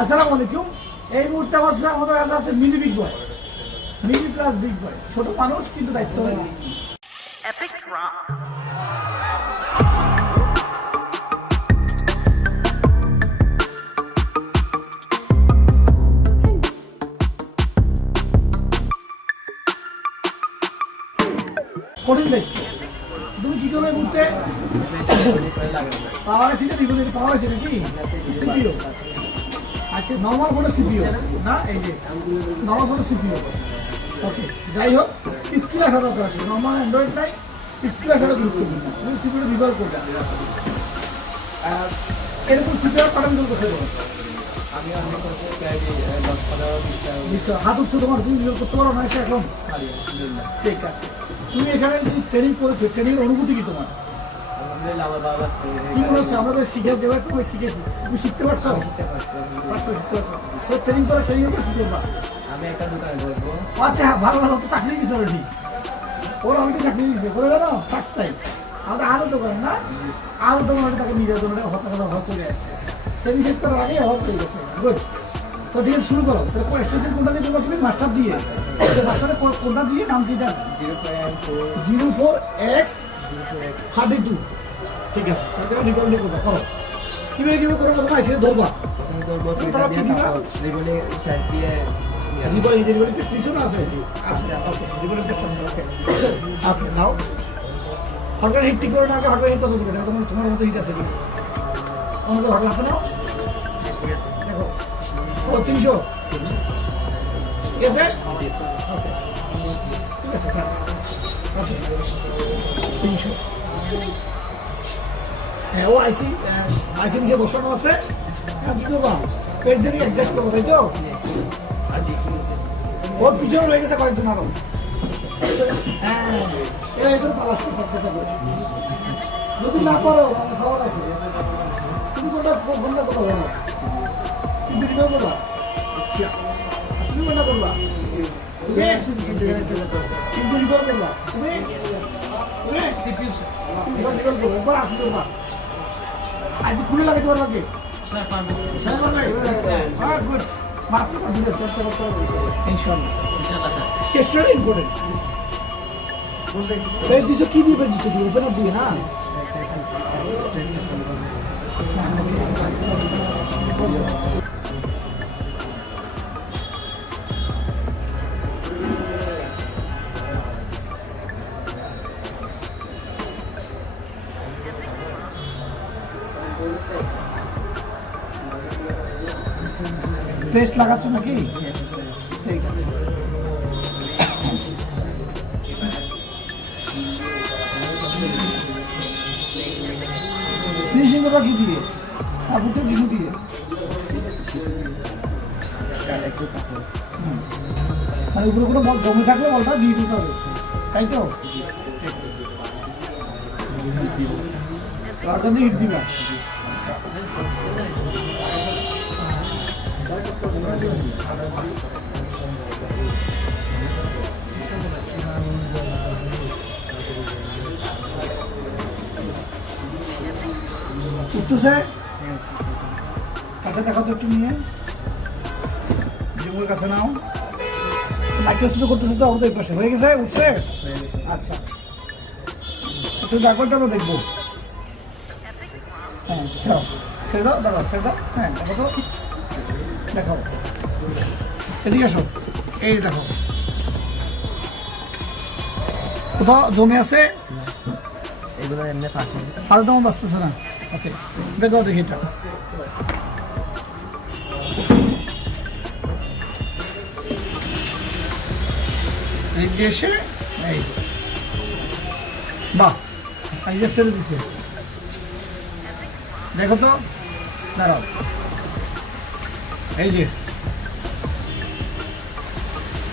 আসসালামু আলাইকুম। এই মুহূর্তে আমাদের কাছে আছে mini big boy, mini plus big boy. ছোট মানুষ কিন্তু দায়িত্ব হয়। কঠিন দায়িত্ব। তুমি কি করবে মুহূর্তে? পাওয়ার সিটে দিব, পাওয়ার সিটে কি সিপিও। আচ্ছা, নর্মাল কোনো সিপিও না, এই যে নর্মাল কোনো সিপিও। ওকে, যাই হোক, স্কিল আসা দরকার আছে। নর্মাল অ্যান্ড্রয়েড নাই, স্কিল আসাটা গুরুত্বপূর্ণ। তুমি সিপিওটা ব্যবহার করবে। এরকম সিপিও পাঠান করতে দেবো আমি অনেক হাত উঠছো তোমার, তুমি বিভাগ করতে পারো না এসে এখন? ঠিক আছে, তুমি এখানে যে ট্রেনিং করেছো, ট্রেনিংয়ের অনুভূতি কি তোমার? কি মনে হচ্ছে? আমাদের শিখে যেভাবে তুমি শিখেছি, তুমি শিখতে পারছো? ট্রেনিং করে ট্রেনিং কি করবা? আমি একটা দোকানে বলবো। আচ্ছা, ভালো ভালো, তো চাকরি দিচ্ছে অলরেডি। ওরা অলরেডি চাকরি দিচ্ছে, করে জানো চাকতাই আমাদের আলু দোকানে না, আলু দোকানে তাকে নিজের জন্য হওয়া চলে আসছে। ট্রেনিং শেষ করার আগে হওয়া চলে গেছে। গুড, তো ঠিক আছে, শুরু করো। তাহলে এক্সটেনশন কোনটা দিয়ে তুমি? মাস্টার দিয়ে। মাস্টারে কোনটা দিয়ে? নাম কি? 04x32। ঠিক আছে, রিকল দিয়ে করবা। করো কিভাবে কিভাবে করো? তোমার এসে ধরবা, হঠাৎ হিট ঠিক করে না, আগে হঠাৎ হিট কত করে? তোমার মতো হিট আছে কিনা? আমাদের হঠাৎ আছে না? দেখো, ও 300। ঠিক আছে, ঠিক আছে, 300। হ্যাঁ, ও আইসি নিচে বসানো আছে। কি করবা? পেজ দিয়ে অ্যাডজাস্ট করবো, তাই তো? ওর পিছনে রয়ে গেছে কয়েকজন আরো। হ্যাঁ, এরা এগুলো পালাচ্ছে সবচেয়ে করে। যদি না পারো, খবর আছে। তুমি কোনটা কোনটা কথা বলো? তুমি ভিডিও করবা, তুমি কোনটা করবা? তুমি রিকল করবা, তুমি রিকল করবো। একবার আসি করবা। আজ খুলে লাগাতে পারবা কি? গুড, মাত্র চেষ্টা করতে হবে। চেষ্টা ইম্পর্টেন্ট। দিছো কি দিয়ে দিছো? কি ওপেনার দিয়ে না? পেস্ট লাগাচ্ছ নাকি? ঠিক আছে, ফিনিশিং করবা কি দিয়ে? আর বুঝতে কিছু দিয়ে মানে উপরে কোনো জমি থাকলে বলটা দিয়ে দিতে হবে, তাই তো? হিট দিবা। উঠতেছে? কাছে দেখা তো একটু নিয়ে, জিমের কাছে নাও। মাইক্রোস্কোপ করতেছে তো আমাদের পাশে। হয়ে গেছে? উঠছে? আচ্ছা, একটু ব্যাপারটা আমরা দেখবো। হ্যাঁ, ছেড়ে দাও, দাঁড়াও, ছেড়ে দাও। হ্যাঁ, দেখো তো, দেখো, এদিকে আসো। এই দেখো, কোথাও জমে আছে? এগুলো এমনি পাশে হাতে তেমন বাঁচতেছে না। ওকে, দেখো, দেখি এটা। এসে এই বাহ, এই যে ছেড়ে দিছে, দেখো তো, দাঁড়াও, এই যে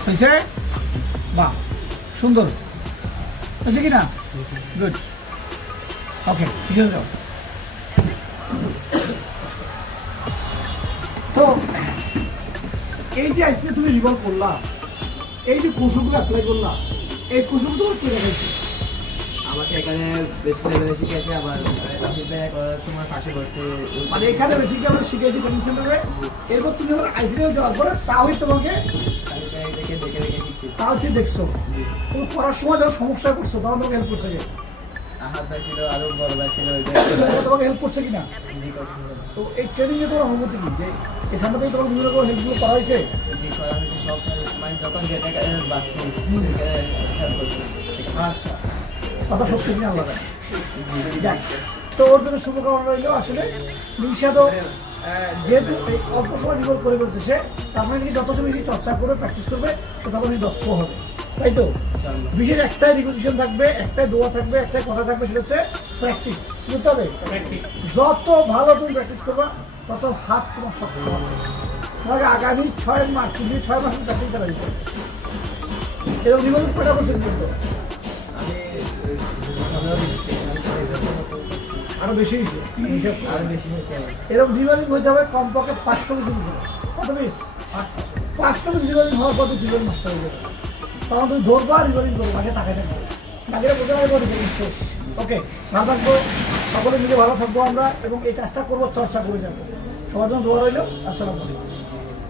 হয়েছে। বাহ, সুন্দর হয়েছে কিনা? গুড, ওকে, পিছনে যাও। তো এই যে আজকে তুমি রিভলভ করলা, এই যে কৌশলগুলো অ্যাপ্লাই করলা, এই কৌশলগুলো কে দেখাইছে? আমাকে এখানে বেস্ট লেভেলে শিখেছে, আবার তোমার পাশে বসে মানে এখানে বেসিকলি আমরা শিখেছি কোচিং সেন্টারে। এরপর তুমি যখন আইসিডিএম যাওয়ার পরে তাও তোমাকে দেখে দেখে দেখে শিখছি। তাও তুই দেখছো তুমি পড়ার সময় যখন সমস্যা করছো তখন তোমাকে হেল্প করছে কে? হাত ভাই ছিল, আরো বড় ভাই ছিল, তোমাকে হেল্প করছে কিনা? জি করছিল। তো এই ট্রেনিং এ তোমার অনুভূতি কি যে এই সামনে তোমার বিভিন্ন রকম হেল্পগুলো করা হয়েছে? জি করা হয়েছে সব, মানে যখন যেটা বাঁচছি হেল্প করছে। আচ্ছা, কথা সত্যি কিনা আলাদা। যাক, তো ওর জন্য শুভকামনা রইল। আসলে নিশাদও যেহেতু এই অল্প সময় রিভলভ করে বলছে সে, তার মানে যত সময় বেশি চর্চা করবে, প্র্যাকটিস করবে, তো তখন দক্ষ হবে, তাই তো? বিশেষ একটাই রিপোজিশন থাকবে, একটাই দোয়া থাকবে, একটাই কথা থাকবে, সেটা হচ্ছে প্র্যাকটিস। বুঝতে হবে, যত ভালো তুমি প্র্যাকটিস করবা তত হাত তোমার শক্ত হবে। তোমাকে আগামী 6 মাস, তুমি 6 মাস প্র্যাকটিস চালা দিতে হবে। এরকম রিভলভ কটা করছে কিন্তু আমি আরো বেশি হয়েছে, আরো বেশি হয়েছে। এরকম রিভলিং হতে হবে কমপক্ষে 500 পিস ভিতরে। কত পিস? 500 পিস রিভলিং হওয়ার পর রিভলিং মাস্টার হয়ে যাবে। তখন তুমি ধরবা, রিভলিং করবো, আগে তাকাই থাকবে, বাকিরা বোঝা যাবে রিভলিং শেষ। ওকে, ভালো থাকবো, সকলে মিলে ভালো থাকবো আমরা, এবং এই কাজটা করবো, চর্চা করে যাবো। সবার জন্য দোয়া রইল। আসসালামু আলাইকুম।